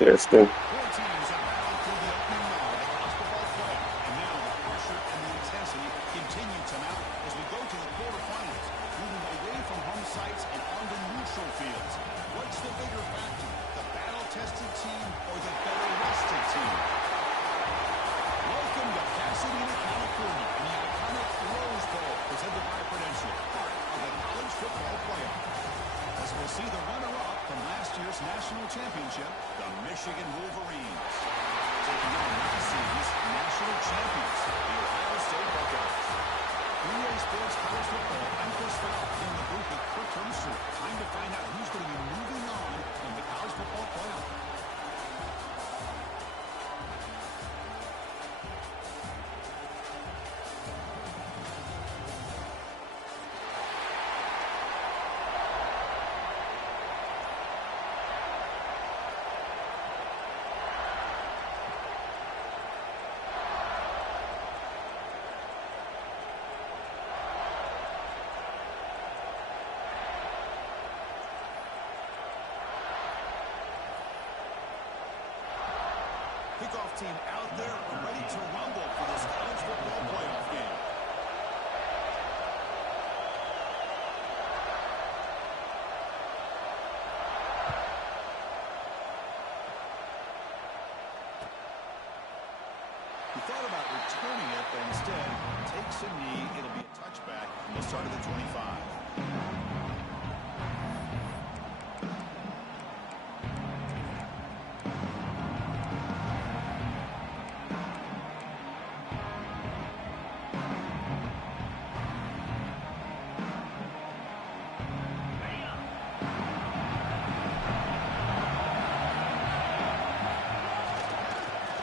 Testing. Both teams are battled through the opening round of the college football playoff, and now the pressure and the intensity continue to mount as we go to the quarterfinals, moving away from home sites and onto neutral fields. What's the bigger factor, the battle-tested team or the better-rested team? Welcome to Pasadena, California, in the iconic Rose Bowl, presented by Prudential, part of the college football playoff. As we'll see the runner-up from last year's national championship, the Michigan Wolverines, taking on last season's national champions, the Ohio State Buckeyes. EA Sports College Football, I'm Chris Fowl in the booth with Kirk Hermster. Time to find out who's going to be moving on in the college football playoff. Kickoff team out there ready to rumble for this college football playoff game. He thought about returning it, but instead takes a knee. It'll be a touchback from the start of the 25.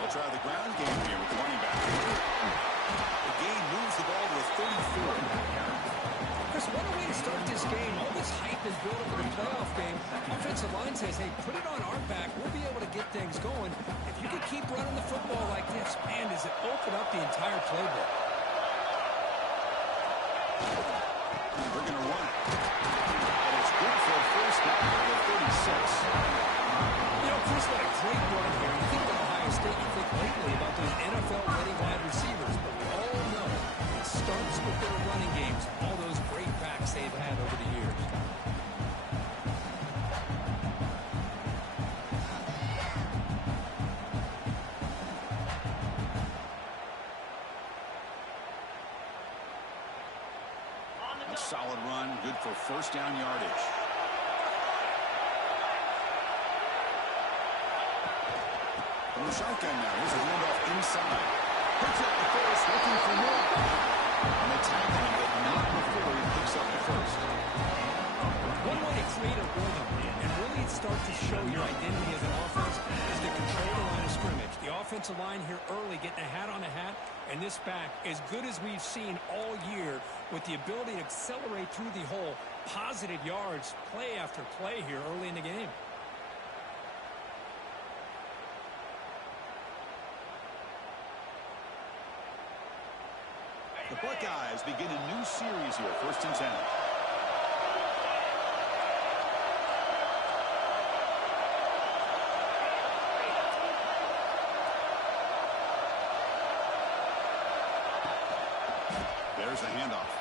Try the ground game here with the running back. The game moves the ball to a 34. Chris, what a way to start this game. All this hype is built up for the playoff game. Offensive line says, hey, put it on our back. We'll be able to get things going. If you can keep running the football like this, man, does it open up the entire playbook. We're going to run it. And it's good for a first down at the 36. You know, Chris, what a great run here. You think about Ohio State, you think lately about those NFL-ready wide receivers, but we all know it starts with their running games, all those great backs they've had over the years. A solid run, good for first down yardage. From the shotgun now, here's a handoff inside. Picks up the first, looking for more. And they tackle him, but not before he picks up the first. One way to create a rhythm and really start to show your identity as an offense is to control the line of scrimmage. The offensive line here early getting a hat on a hat, and this back, as good as we've seen all year, with the ability to accelerate through the hole, positive yards, play after play here early in the game. The Buckeyes begin a new series here, 1st and 10. There's the handoff.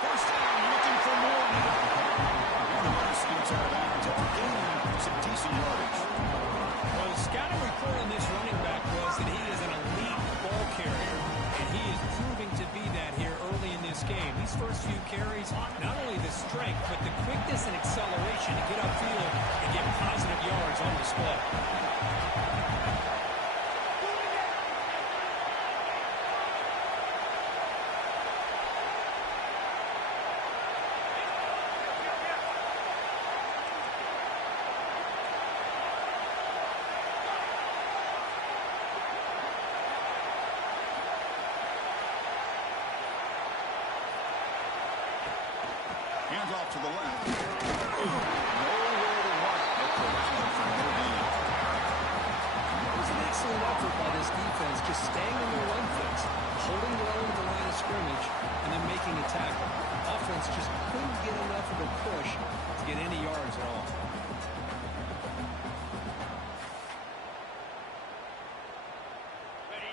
First down, looking for more. One scoots out of bounds after gaining some decent yardage. Well, the scouting report on this running back was that he is an elite ball carrier, and he is proving to be that here early in this game. These first few carries, not only the strength, but the quickness and acceleration to get upfield and get positive yards on display. Hands off to the left. Nowhere to run but corralled from no gain. It was an excellent effort by this defense, just staying on the run fence, holding well into the line of scrimmage, and then making a tackle. Offense just couldn't get enough of a push to get any yards at all.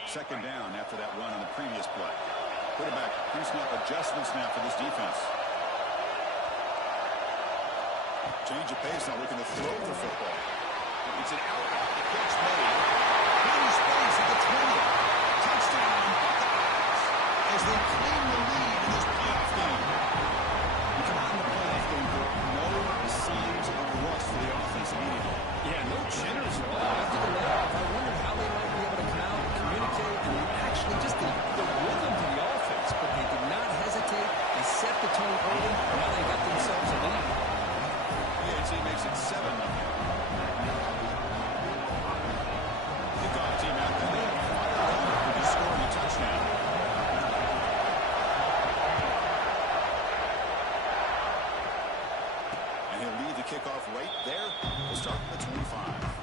Second down after that run on the previous play. Quarterback, pre-snap adjustments now for this defense. Change of pace, now looking to throw the football. It's an out route. The catch made. Here's space at the 20. Touchdown, Buckeyes, as they claim the lead in this playoff game. We come out in the playoff game, no signs of rust for the offense immediately. Yeah, no jitters at all after the layoff. I wondered how they might be able to come out and communicate and actually just the rhythm to the offense. But they did not hesitate. They set the tone early. Now they got themselves a lead. The team makes it 7-0. Kickoff team out there. They have fired up with the scoring a touchdown. And he'll lead the kickoff right there. We'll start from the 25.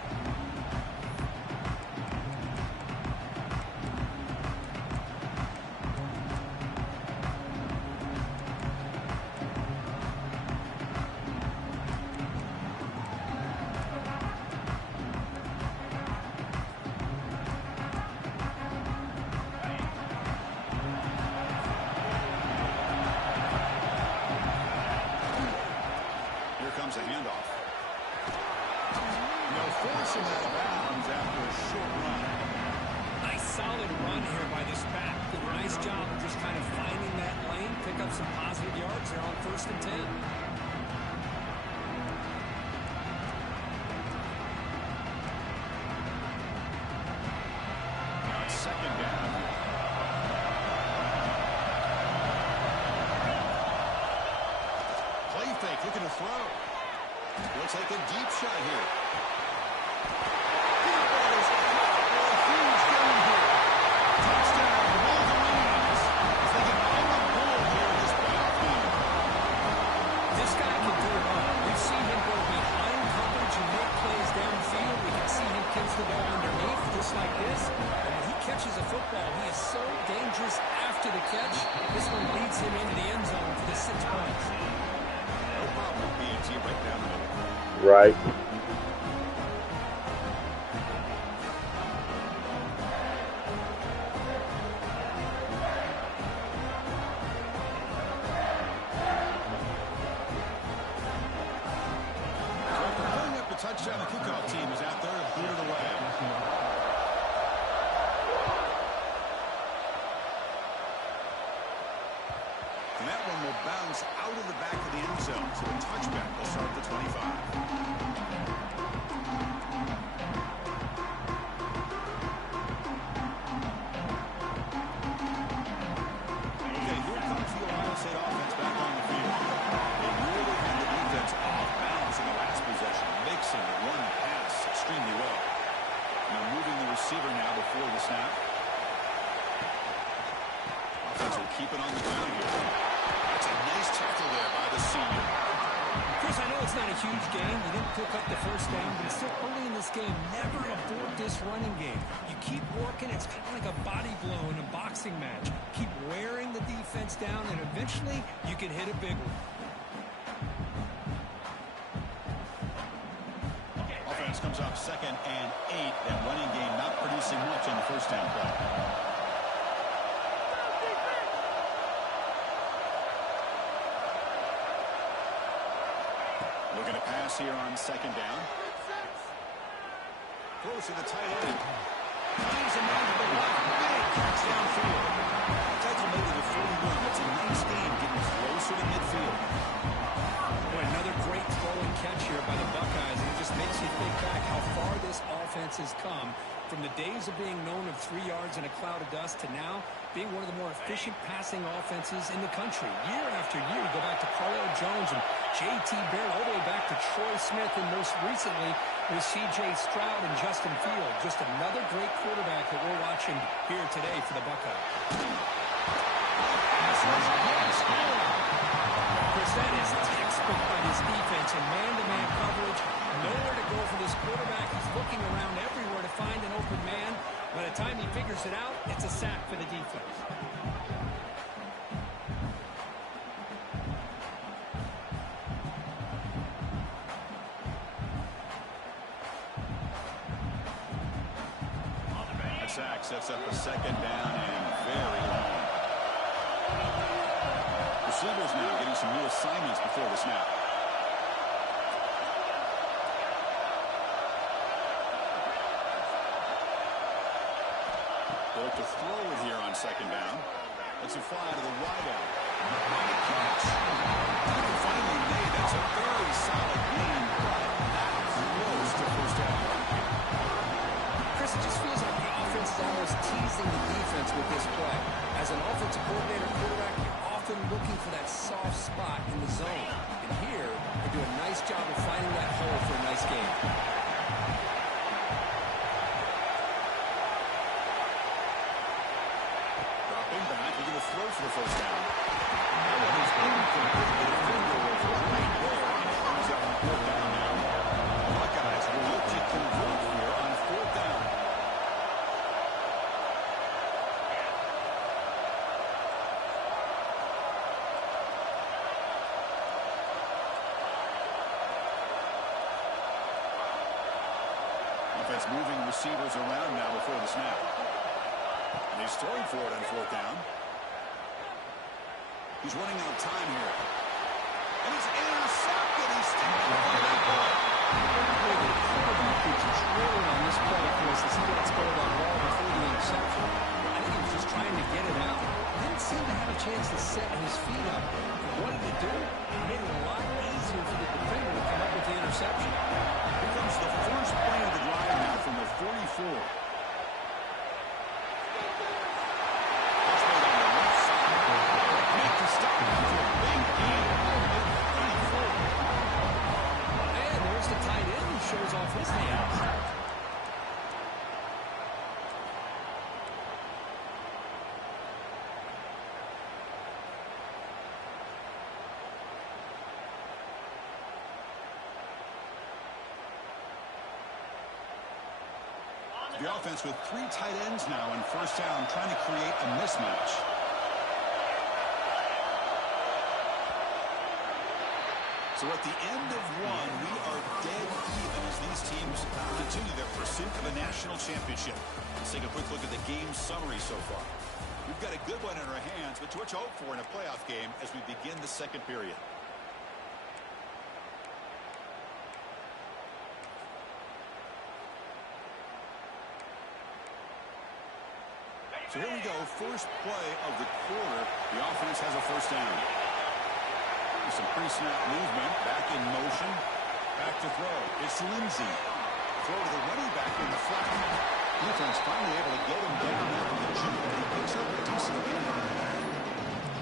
A handoff. No forcing that bounds after a short run. Nice solid run here by this back. Did a nice job of just kind of finding that lane, pick up some positive yards there on 1st and 10. Now it's second down. Play fake, looking to throw. Looks like a deep shot here. Deep ball is caught for a huge gain here. Touchdown, Wolverines. As they get on the board here in this playoff game. This guy can do it all. We've seen him go behind coverage and make plays downfield. We can see him catch the ball underneath just like this. And when he catches a football, he is so dangerous after the catch. This one leads him into the end zone for the 6 points. No problem. BNT right down the middle. Right. Pulling up the touchdown, the kickoff team is out there and booted away. And that one will bounce out of the back of the end zone. So a touchback will start the 25. Okay, here comes the Ohio State offense back on the field. They really had the defense off balance in the last possession, mixing one pass extremely well. Now moving the receiver now before the snap. Offense will keep it on the ground here. That's a nice tackle there by the senior. Chris, I know it's not a huge game. You didn't pick up the first down, but it's still early in this game. Never abort this running game. You keep working. It's kind of like a body blow in a boxing match. Keep wearing the defense down, and eventually you can hit a big one. Offense comes up 2nd and 8. That running game not producing much on the first down play. Looking to pass here on 2nd down. Close to the tight end. Leaves a man to the left. Big catch downfield. That's making the 41. That's a nice game getting closer to midfield. Boy, another great throw and catch here by the Buckeyes, and it just makes you think back how far this offense has come from the days of being known of 3 yards in a cloud of dust to now being one of the more efficient passing offenses in the country. Year after year, you go back to Carlell Jones and J.T. Barrett, all the way back to Troy Smith, and most recently with C.J. Stroud and Justin Fields. Just another great quarterback that we're watching here today for the Buckeyes. Chris, that is textbook by this defense and man-to-man coverage. Nowhere to go for this quarterback. He's looking around everywhere to find an open man. By the time he figures it out, it's a sack for the defense. sack sets up a second down and very long. Receivers now getting some new assignments before the snap. They look to throw it here on second down. Let's fly to the wideout. And a catch. Tackle finally made. That's a very solid gain, but not close to first down. Chris, it just feels like the offense is almost teasing the defense with this play. As an offensive coordinator, quarterback, you're often looking for that soft spot in the zone. And here, they do a nice job of finding that hole for a nice game. Dropping back, we're going to throw for the first down. That one is incomplete. The finger was right there, and it comes up on fourth down now. Buckeyes will look to convert here on fourth down. Offense moving receivers around now before the snap. And he's throwing for it on fourth down. He's running out of time here. And he's intercepted. He's taken by that ball. The quarterback who controlled on this play, Chris, as he lets go of that ball before the interception. I think he was just trying to get it out. Didn't seem to have a chance to set his feet up. What did he do? It made it a lot easier for the defender to come up with the interception. Here comes the first play of the drive now from the 44. Shows off his hands. The offense with 3 tight ends now in first down, trying to create a mismatch. So at the end of one, we are dead even as these teams continue their pursuit of a national championship. Let's take a quick look at the game summary so far. We've got a good one in our hands, but what to hope for in a playoff game as we begin the second period. So here we go, first play of the quarter. The offense has a first down. Some pre-snap movement, back in motion, back to throw. It's Lindsey. Throw to the running back in the flat. Defense finally able to get him down after the juke, and he picks up a decent gain.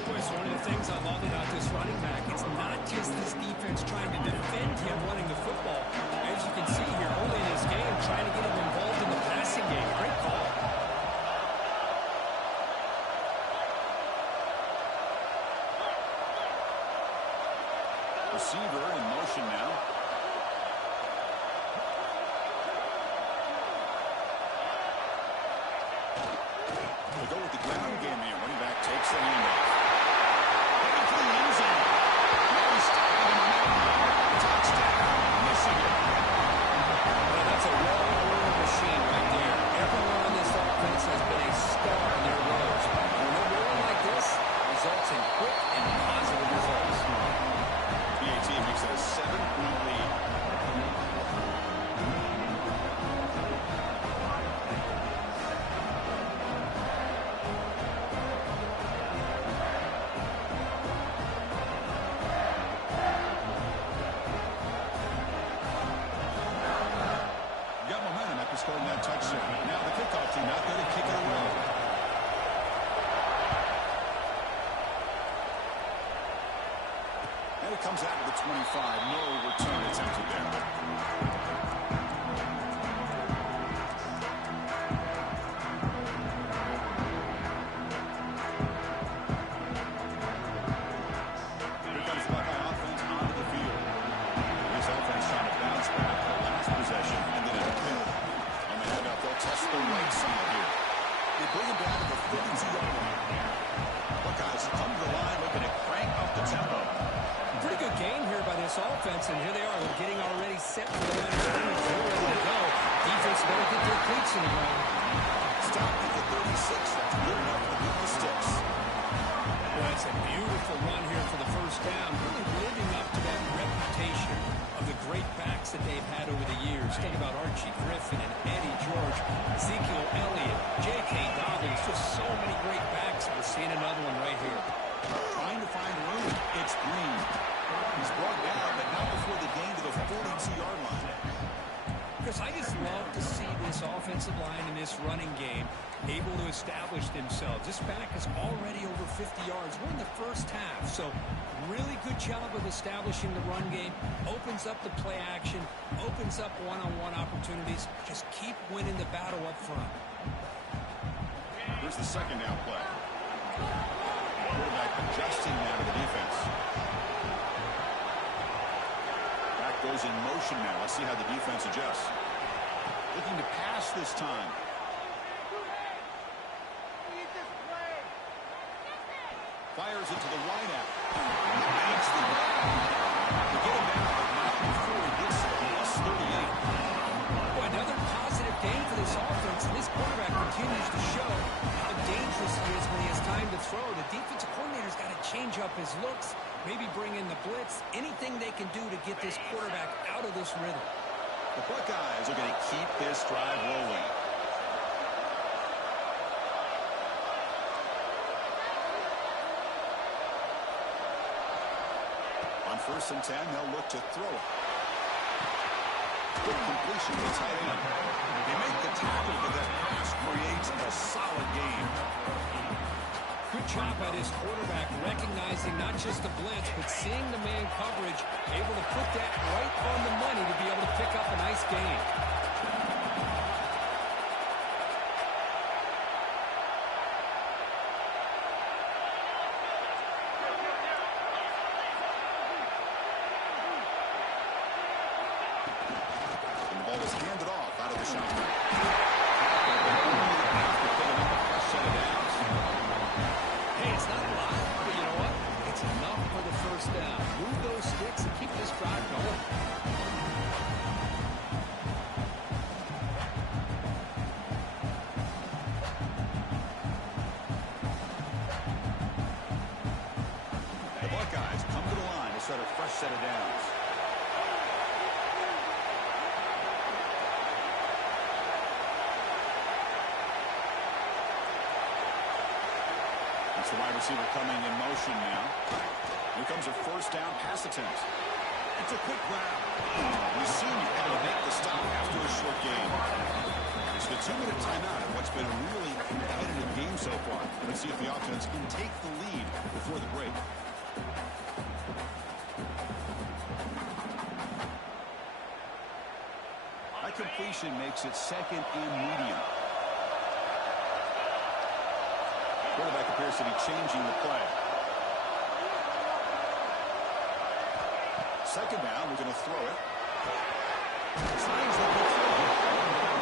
Boy, it's one of the things I love about this running back. It's not just this defense trying to defend him running the football. As you can see here, early in this game, trying to get him involved in the passing game. Great call. Receiver in motion now. They go with the ground game here. Running back takes the handoff. Heading for the end zone. Nice touchdown, Michigan. Well, that's a well-oiled machine right there. Everyone on this offense has been a star in their roles. When they're rolling like this, results in quick and positive results. PAT makes it a 7-point lead. Got momentum after scoring that touchdown. Now the kickoff team out there to kick it away. And it comes out to the 25. No return attempted there. Here comes the Buckeye offense onto the field. This offense trying to bounce back the last possession and then a penalty. On the handoff, they'll test the right side here. They bring him down to the 32-yard line. Buckeyes come to the line looking to crank up the tempo. Pretty good game here by this offense, and here they are. They're getting already set for the line of scrimmage. They're ready to go. Defense better get their cleats in the ground. So stop at the 36. That's good enough to move the sticks. Well, that's a beautiful run here for the first down, really living up to that reputation of the great backs that they've had over the years. Think about Archie Griffin and Eddie George, Ezekiel Elliott, J.K. Dobbins, just so many great backs. We're seeing another one right here. Trying to find room. It's Green. He's brought down, but not before the gain to the 42-yard line. Chris, I just love to see this offensive line in this running game able to establish themselves. This back is already over 50 yards. We're in the first half, so really good job of establishing the run game. Opens up the play action, opens up one-on-one opportunities. Just keep winning the battle up front. Here's the second down play. Quarterback adjusting now to the defense. Back goes in motion now. Let's see how the defense adjusts. Looking to pass this time. Fires it to the wideout. Makes the grab. To get him down, but not before he gets it. Plus 38. Boy, another positive game for this offense, and this quarterback continues to show how dangerous he is when he has time to throw. The defensive coordinator's got to change up his looks, maybe bring in the blitz, anything they can do to get this quarterback out of this rhythm. The Buckeyes are going to keep this drive rolling. On 1st and 10, they'll look to throw it. Good completion to tight end. They make the tackle, but that pass creates a solid gain. Good job by this quarterback recognizing not just the blitz, but seeing the man coverage, able to put that right on the money to be able to pick up a nice gain. And the ball is handed off out of the shotgun. Hey, it's not a lot, but you know what? It's enough for the first down. Move those sticks and keep this drive going. The Buckeyes come to the line to set a fresh set of downs. It's the wide receiver coming in motion now. Here comes a first down pass attempt. It's a quick grab. The senior able to make the stop after a short game. It's the 2-minute timeout in what's been a really competitive game so far. Let's see if the offense can take the lead before the break. High completion makes it 2nd and medium. Quarterback appears to be changing the play. 2nd down, we're going to throw it. Signs that we'll throw it.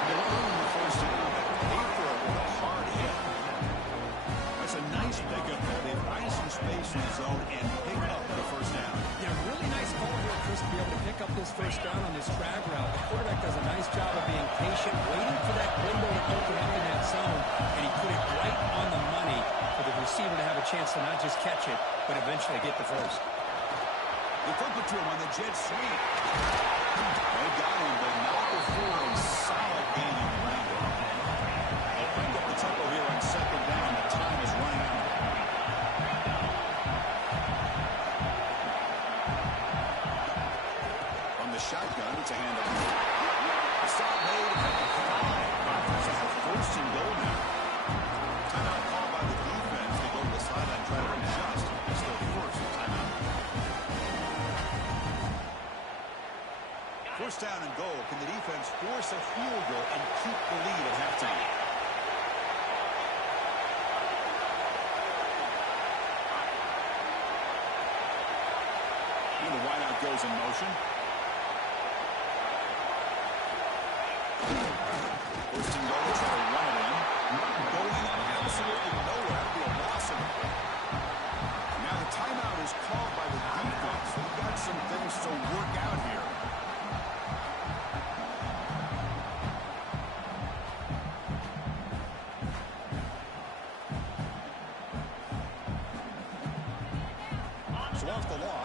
They're on the first down, but paid for it with a hard hit. That's a nice pickup there. They find some space in the zone and pick up the first down. Yeah, really nice call here, Chris, to be able to pick up this first down on this drag route. The quarterback does a nice job of being patient, waiting for that window to open up in that zone, and he put it right on the money for the receiver to have a chance to not just catch it, but eventually get the first. They flip it to him on the jet sweep. They got him, but not before a solid gain on the ground. They'll bring up the tempo here on 2nd down. The time is running out. From the shotgun, it's a handoff. A stop made at the 5. So it's 1st and goal now. Timeout called by the defense. They go to the sideline, try to adjust. It's their first timeout. 1st down and goal. Can the defense force a field goal and keep the lead at halftime? And the wideout goes in motion. 1st and goal. Try to run it in. Going absolutely nowhere. It'll be a loss of it. Now the timeout is called by the defense. We've got some things to work out here.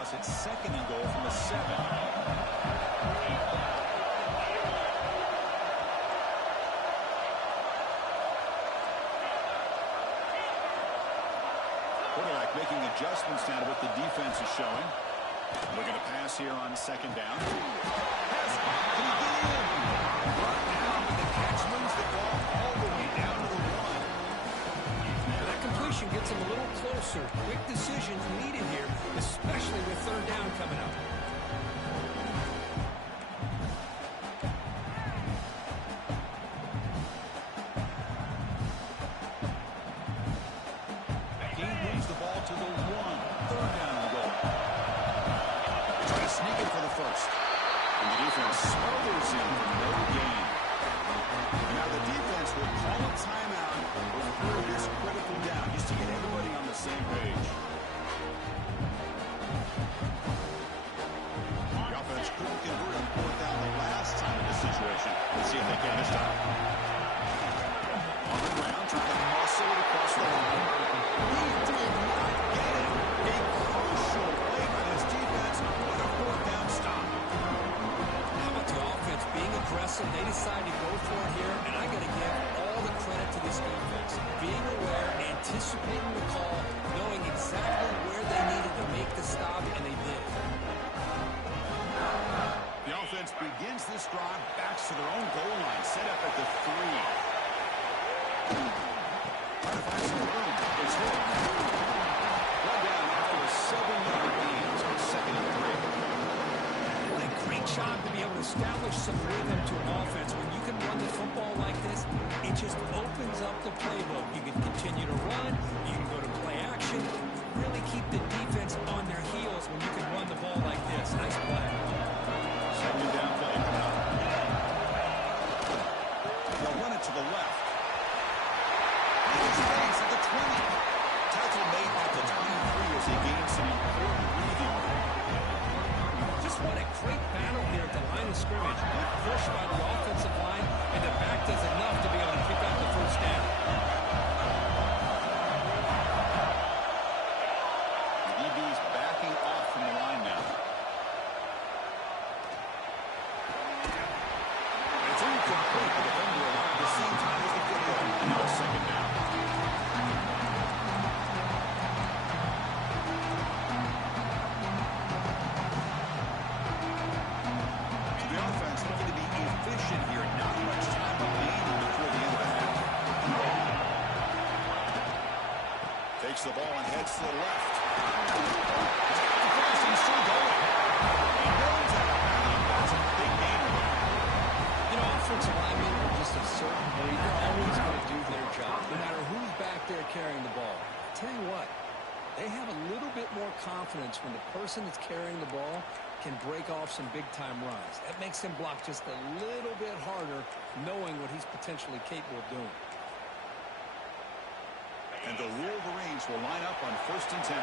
loss. It's 2nd and goal from the 7. Quarterback making adjustments now to what the defense is showing. Looking to pass here on 2nd down. Pass. Can he get in? Brought down, but the catch moves the ball all the way down to the 1. That completion gets him a little closer. Quick decisions needed here, especially with 3rd down coming up. He moves the ball to the 1. 3rd down and goal. Try to sneak it for the 1st. And the defense smothers him for no gain. And now the defense will call a timeout before this critical down, just to get everybody on the same page. The offense couldn't convert on 4th down the last time in this situation. Let's see if they can this time. On the ground, trying to muscle it across the line. He did not get it. A crucial play by this defense. What a 4th down stop. How about the offense being aggressive? They decide to go for it here, and I got to give all the credit to this defense. Being aware, anticipating the call, knowing exactly where they needed to make the stop, and they did. The offense begins this drive, backs to their own goal line, set up at the 3. Trying to find some room. It's hit. One down after a 7-yard gain. So 2nd and 3. What a great job to be able to establish some rhythm to an offense. When you can run the football like this, it just opens up the playbook. You can continue to run. You can go to play action. Really keep the defense on their heels when you can run the ball like this. Nice play. 2nd down play coming up. They'll run it to the left. He's at the 20. Tackle made at the 23 as he gains some important breathing room. Just what a great battle here at the line of scrimmage. Good push by the offensive line, and the back does enough to be able to pick up the 1st down. The DB's backing off from the line now. It's incomplete. The defender arrived the same time as the football. And now 2nd down. Here, not much time remaining before the end of the half. Takes the ball and heads to the left. He's still going. He goes out of bounds. That's a big gain. You know, offensive linemen are just a certain breed. They're always going to do their job, no matter who's back there carrying the ball. I tell you what, they have a little bit more confidence when the person that's carrying the ball can break off some big-time runs. That makes him block just a little bit harder, knowing what he's potentially capable of doing. And the Wolverines will line up on 1st and 10.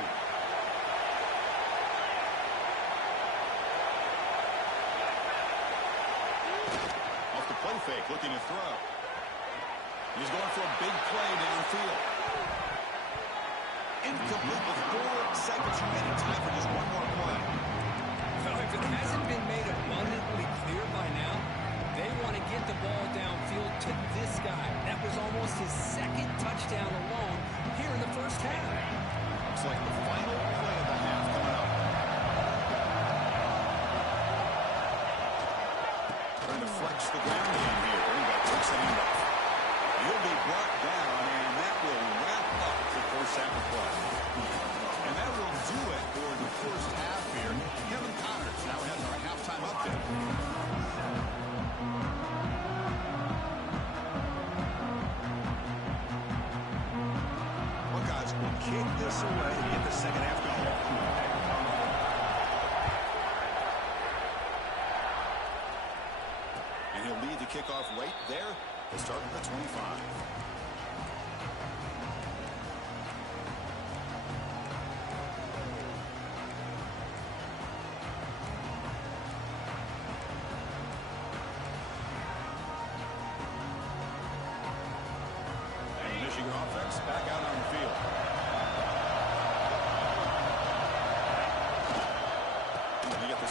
Off the play fake, looking to throw. He's going for a big play downfield. Incomplete with 4 seconds remaining. Time for just one more play. Well, if it hasn't been made abundantly clear by now, they want to get the ball downfield to this guy. That was almost his 2nd touchdown alone here in the 1st half. Looks like the final play of the half coming up. Trying to flex the ground game here. That takes the handoff. He'll be brought down, and that will wrap up the 1st half of play. And that will do it for the 1st half here. Kevin Connors now has our halftime update. Buckeyes will kick this away to get the 2nd half going. And he'll lead the kickoff right there to start at the 25. Michigan offense back out on the field.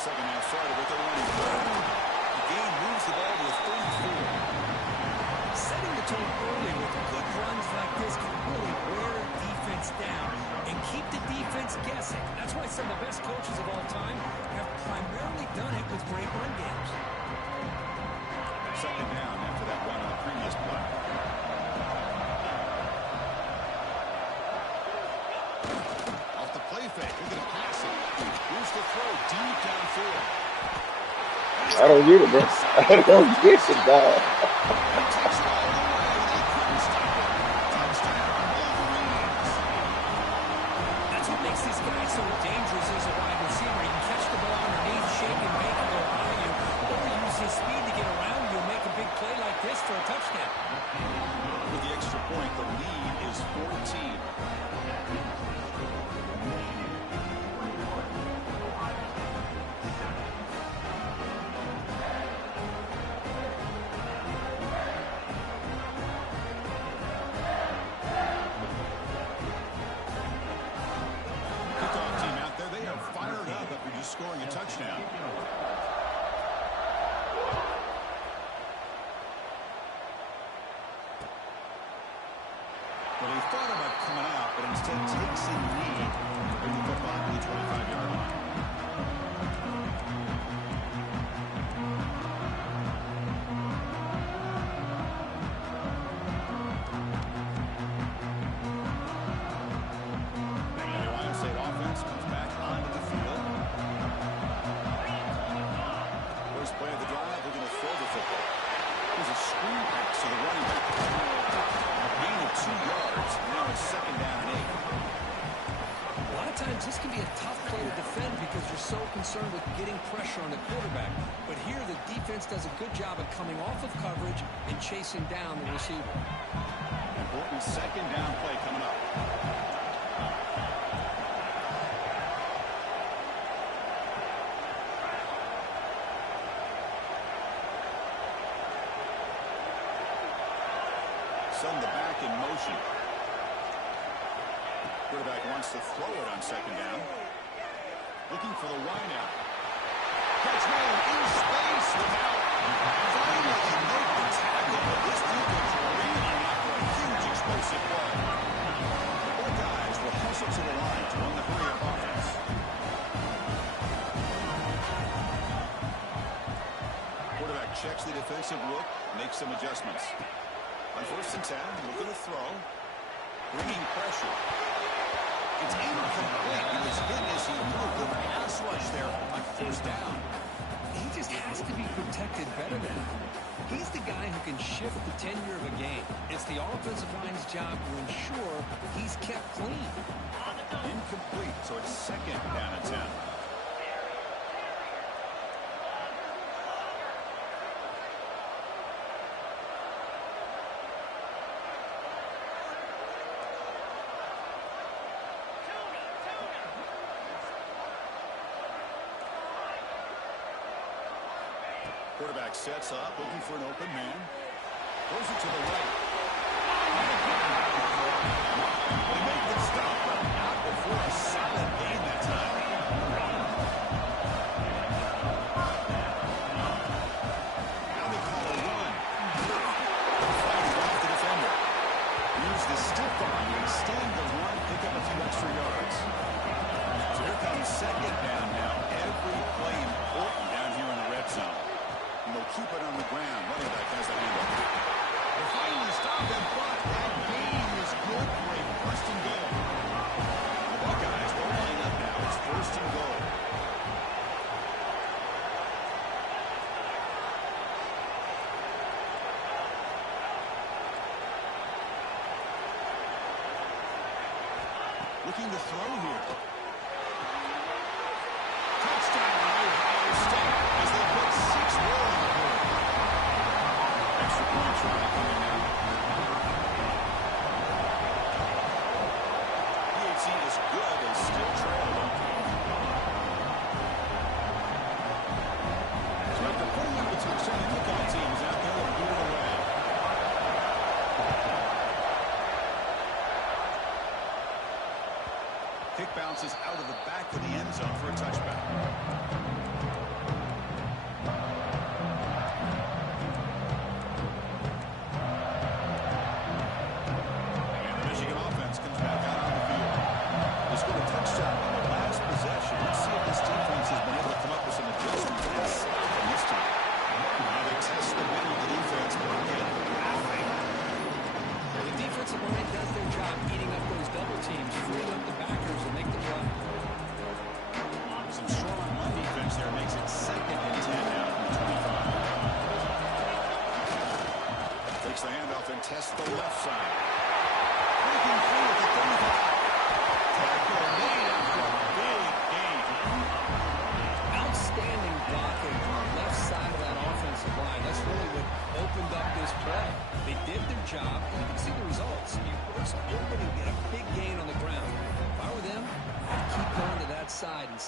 second half started with a running play. The game moves the ball to a 34. Setting the tone early with good runs like this can really wear a defense down and keep the defense guessing. That's why some of the best coaches of all time have primarily done it with great run games. Second down after that run on the previous play. Off the play fake, they're going to pass it. Here's the throw deep downfield. I don't get it, bro. I don't get it, dog. He takes it all the way. They couldn't stop it. Touchdown, Wolverines. That's what makes these guys so dangerous as a wide receiver. He can catch the ball underneath, shake and make and go by you, or use his speed to get around you and make a big play like this for a touchdown. With the extra point, the lead is 14. Kickoff team out there, they are fired up after just scoring a touchdown. Well, he thought about coming out, but instead takes a knee to bring the football to the 25-yard line. And the Ohio State offense comes back onto the field. First play of the drive, they're going to throw the football. There's a screen pass to the running back. Gain of 2 yards. Now it's second down and 8. A lot of times this can be a tough play to defend because you're so concerned with getting pressure on the quarterback. But here the defense does a good job of coming off of coverage and chasing down the receiver. Important second down play coming up. Send the back in motion. Quarterback wants to throw it on second down. Looking for the wide out. Catch made in space without finally can make the tackle, but this defense really after a huge explosive play. The Buckeyes will hustle to the line to run the hurry-up offense. Quarterback checks the defensive look, makes some adjustments. On first and 10, looking to throw. Bringing pressure. It's incomplete. He was hit as he moved the pass rush there on first down. He just has to be protected better than that. He's the guy who can shift the tenure of a game. It's the offensive line's job to ensure he's kept clean. Incomplete, so it's second down and 10. Quarterback sets up, looking for an open man. Throws it to the right. They make the stop, but not before a solid gain that time. Now they call a run. Fighting off the defender. Use the stiff arm to extend the run, pick up a few extra yards. So here comes second down now. Every play important down here in the red zone. And they'll keep it on the ground. Running back has the handle. They finally stop him, but that gain is good for a first and goal. The Buckeyes will line up now. It's first and goal. Looking to throw here. Touchdown, Ohio State, as they put 6 more on the board. Extra point try coming now. PHC is good and still trailing. So after putting up a touchdown, the kickoff team is out there and doing away. Kick bounces out of the back of the end zone for a touchback.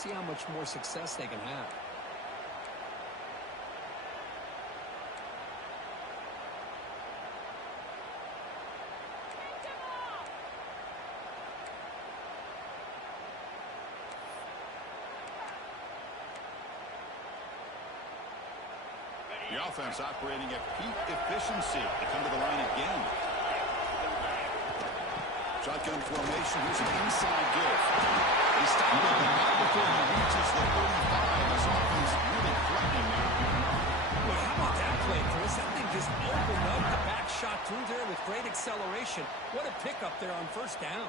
see how much more success they can have. The offense operating at peak efficiency. They come to the line again. Shotgun formation. Here's an inside give. He stopped on the back before he reaches the 35. This offense really threatening now. Well, how about that play, Chris? That thing just opened up. The back shot through there with great acceleration. What a pickup there on first down.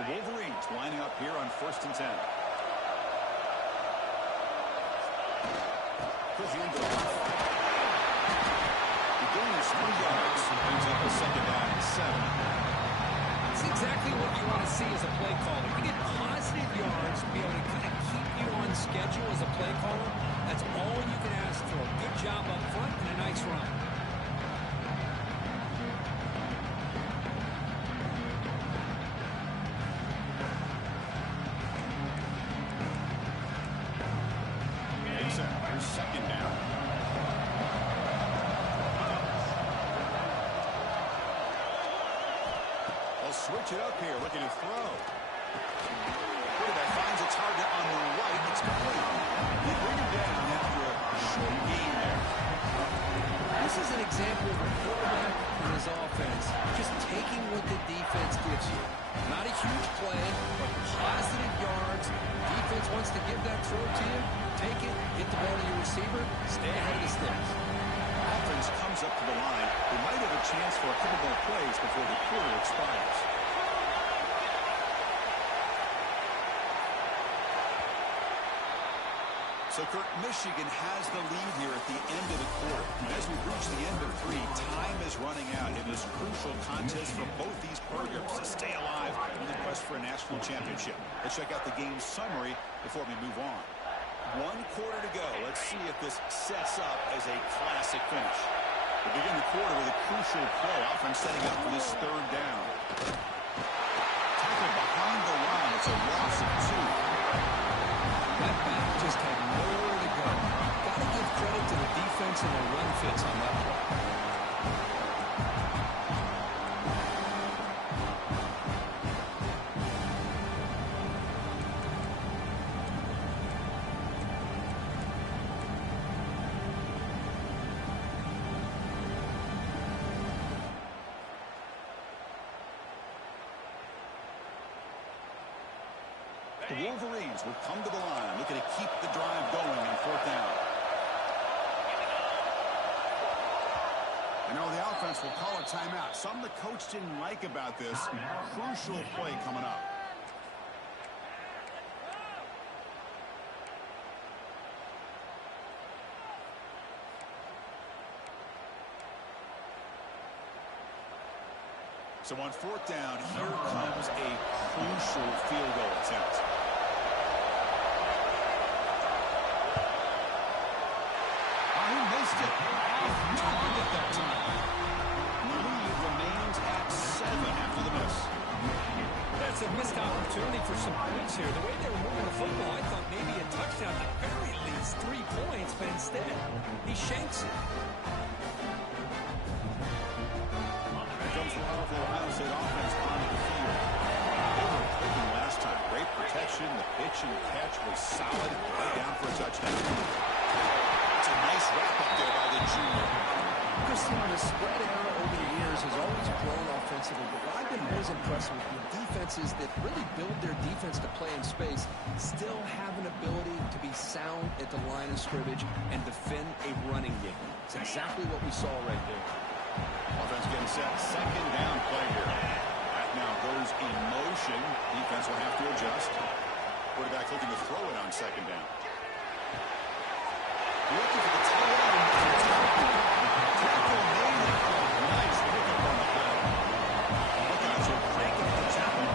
The Wolverines lining up here on 1st and 10. Good hand to the left. The gain is 3 yards. Brings up a 2nd down and 7. It's exactly what you want to see as a play caller. You get positive yards to be able to kind of keep you on schedule as a play caller. That's all you can ask for. Good job up front and a nice run. Here's 2nd down. They'll switch it up here, looking to throw. Quarterback finds a target on the right. It's complete. They bring him down after a short gain there. This is an example of a quarterback and his offense just taking what the defense gives you. Not a huge play, but positive yards. Defense wants to give that throw to you. Take it, get the ball to your receiver, stay ahead of the sticks. Offense comes up to the line. They might have a chance for a couple more plays before the quarter expires. So, Kirk, Michigan has the lead here at the end of the quarter. And as we reach the end of 3, time is running out in this crucial contest for both these programs to stay alive in the quest for a national championship. Let's check out the game summary before we move on. 1 quarter to go. Let's see if this sets up as a classic finish. We begin the quarter with a crucial play. Offense setting up for this 3rd down. Tackle behind the line. It's a loss of 2. That back just had nowhere to go. Got to give credit to the defense and their run fits on that play. The Wolverines will come to the line, looking to keep the drive going on 4th down. I know the offense will call a timeout. Something the coach didn't like about this. Crucial play coming up. So on 4th down, here comes a crucial field goal attempt. He missed it. Off target that time. The lead remains at 7 after the miss. That's a missed opportunity for some points here. The way they were moving the football, I thought maybe a touchdown, at the very least 3 points, but instead, he shanks it. Here comes the powerful Ohio State offense onto the field. They were clicking last time. Great protection. The pitch and catch was solid. Right down for a touchdown. It's a nice wrap-up there by the junior. Christian, the spread era over the years has always grown offensively, but what I've been most impressed with the defenses that really build their defense to play in space still have an ability to be sound at the line of scrimmage and defend a running game. It's exactly what we saw right there. Offense getting set. 2nd down play here. That now goes in motion. Defense will have to adjust. Quarterback looking to throw it on 2nd down. Looking for the tail end. Tackle made. Nice pickup on the play. Buckeyes are cranking up the tackle.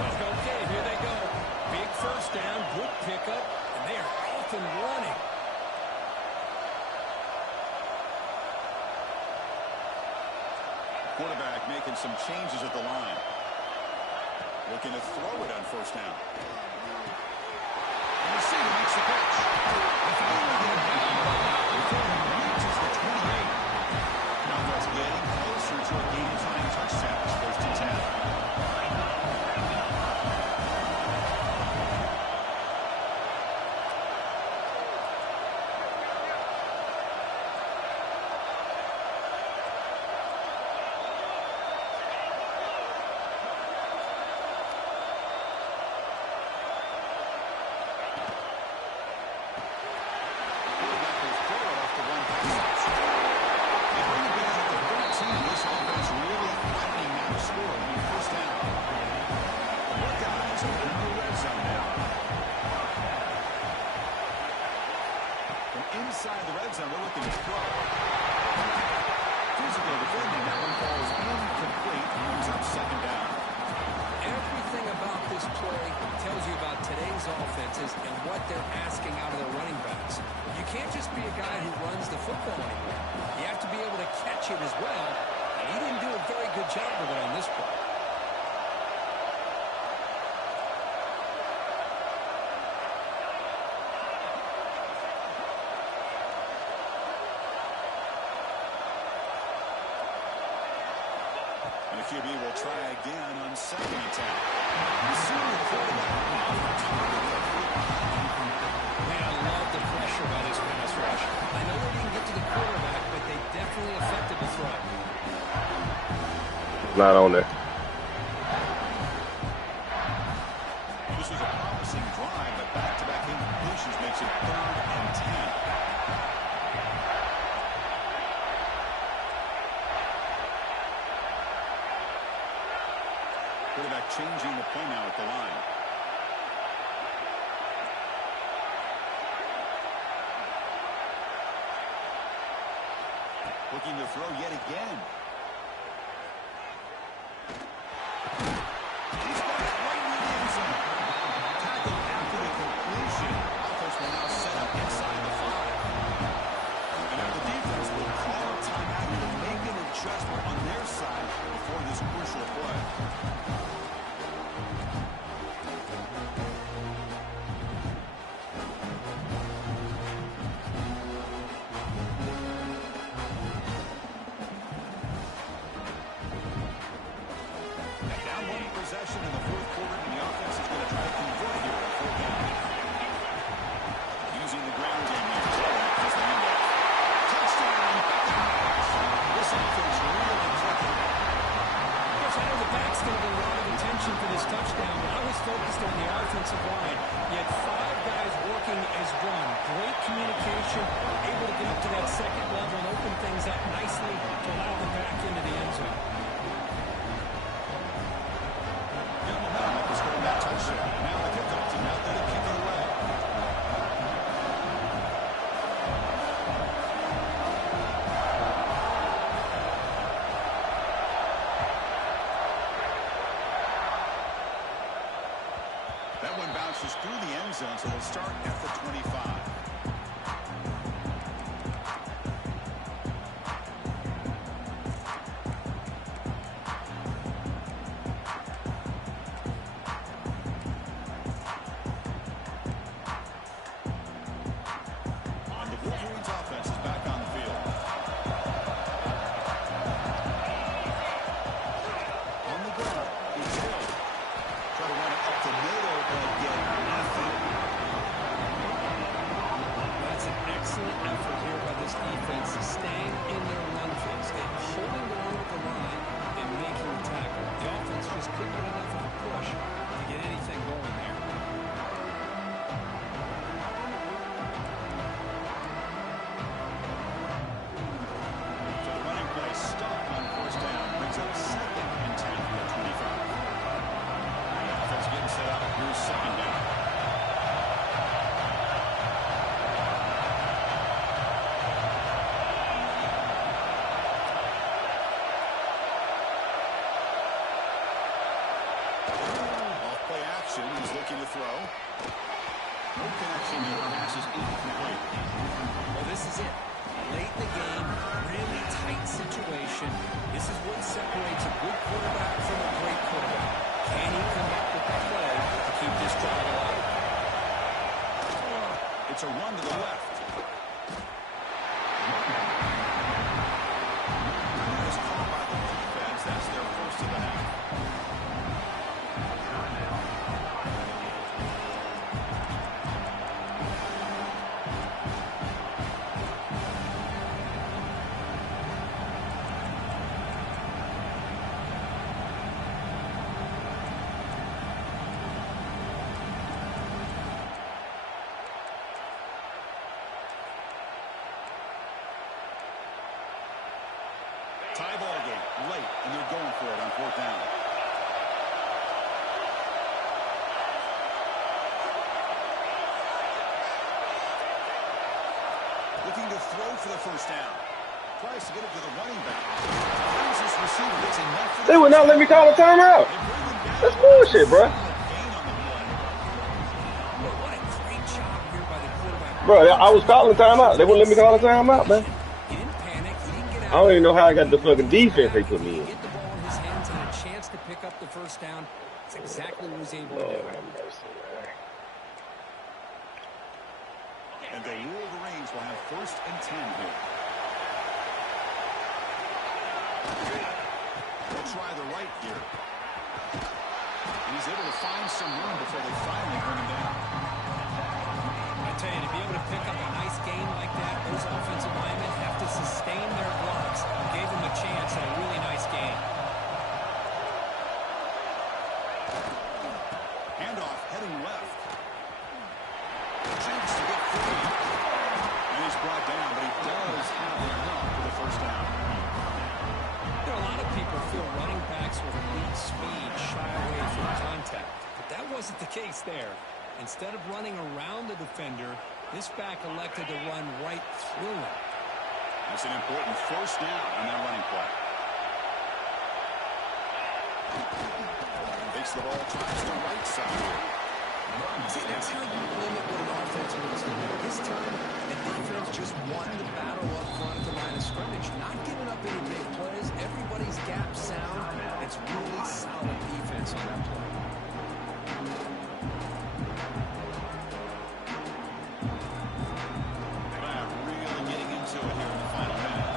Okay, here they go. Big first down, good pickup, and they are off and running. Quarterback Looking to throw it on first down. And the receiver makes the catch. They finally get it down before he reaches the 28. Now that's getting closer to a game-time touchdown. First and 10. Inside the red zone, they're looking to throw. Physical defending, that one falls incomplete. Moves up second down. Everything about this play tells you about today's offenses and what they're asking out of their running backs. You can't just be a guy who runs the football anymore. You have to be able to catch it as well, and he didn't do a very good job of it on this play. QB will try again on second and 10. You see the quarterback Man, I love the pressure by this pass rush. I know they didn't get to the quarterback, but they definitely affected the throw. Not on there. This was a promising drive, but back-to-back incompletions makes it 3rd and 10. Quarterback changing the play now at the line. Looking to throw yet again. He's got it right in the end zone. Tackle after the completion. Offense will now set up inside the 5. And now the defense will call a timeout to make an adjustment on their side before this crucial play. Possession in the fourth quarter, and the offense is going to try to convert here on 4th down. Using the ground game as the handoff. Touchdown! This offense really clicking. Yes, I know the back's going to get a lot of attention for this touchdown, but I was focused on the offensive line. You had 5 guys working as one. Great communication, able to get up to that second level and open things up nicely to allow them back into the end zone. Now the kickoff team out there to kick it away. That one bounces through the end zone, so they'll start at the 25. He's looking to throw. No connection here. Pass is incomplete. Well, this is it. Late in the game, really tight situation. This is what separates a good quarterback from a great quarterback. Can he come up It's a run to the left. Nice call by the defense. That's their first of the half. Tie ball game late, and they're going for it on 4th down. Looking to throw for the first down. Tries to get it to the running back. Finds his receiver. Gets enough for the They would not let me call a timeout. That's bullshit, bro. But what a great job here by the quarterback. Bro, I was calling a timeout. They wouldn't let me call a timeout, man. He didn't panic. He didn't get out. I don't even know how I got the fucking defense they put me in. Get the ball in his hands and a chance to pick up the first down. That's exactly what he was able to do. And the rule of the range will have 1st and 10 here. They'll try the right here. And he's able to find some room before they finally bring him down. I tell you, to be able to pick up a nice gain like that, those offensive linemen have to sustain their blocks. Gave them a chance at a really nice gain. Handoff heading left. Chance to get free. And he's brought down, but he does have enough for the first down. You know, a lot of people feel running backs with elite speed shy away from contact. But that wasn't the case there. Instead of running around the defender, this back elected to run right through him. That's an important first down on that running play. Takes the ball, tries the right side. See, that's how you limit what an offense wants to do. This time, the defense just won the battle up front at the line of scrimmage. Not giving up any big plays. Everybody's gap sound. It's really solid defense on that play. Really getting into it here in the final minute.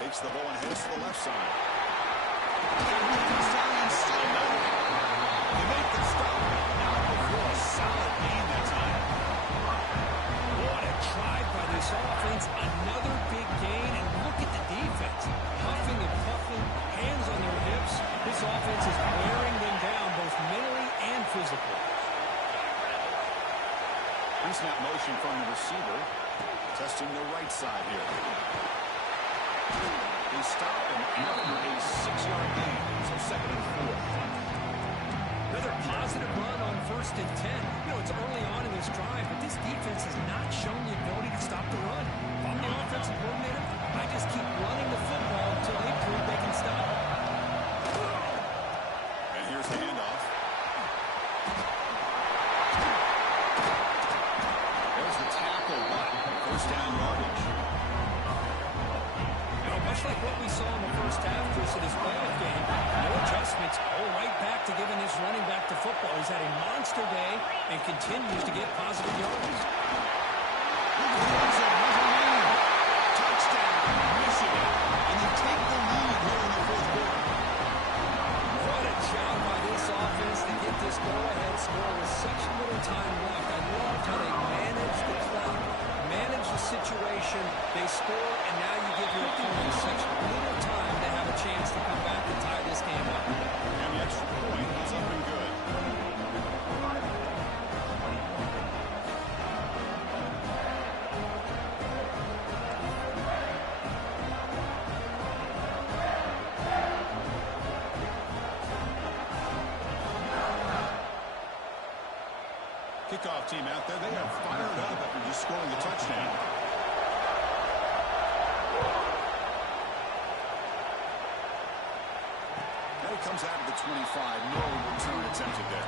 Takes the ball and heads to the left side. They make the stop. Not before a solid gain that time. What a drive by this offense. Another big gain. And look at the defense. Huffing and puffing, hands on their hips. This offense is wearing them down both mentally and physically. Pre-snap motion from the receiver. Testing the right side here. They stop him after a 6-yard gain. So 2nd and 4. Another positive run on 1st and 10. You know, it's early on in this drive, but this defense has not shown the ability to stop the run. If I'm the offensive coordinator, I just keep running the football until they prove they can stop it. And here's the handoff. There's the tackle, but first down yardage. You know, much like what we saw in the first half versus this playoff game, no adjustments, all right back to giving this running back to football. He's had a monster day and continues to get positive yardage. Touchdown, Michigan. And they take the lead here in the 4th quarter. What a job by this offense to get this go-ahead score with such little time left. I loved how they managed the clock, managed the situation. They score, and now you give your opponent such little time to have a chance to come back and tie this game up. And the extra point is up and good. Kickoff team out there, they are fired up after just scoring the touchdown. Now he comes out of the 25. No return attempted there.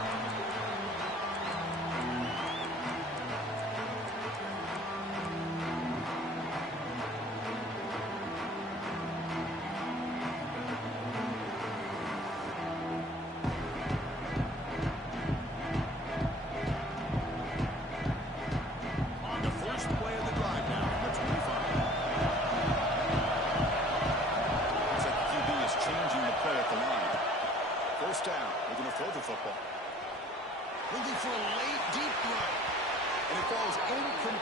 football. Looking for a late, deep throw. And it falls incomplete.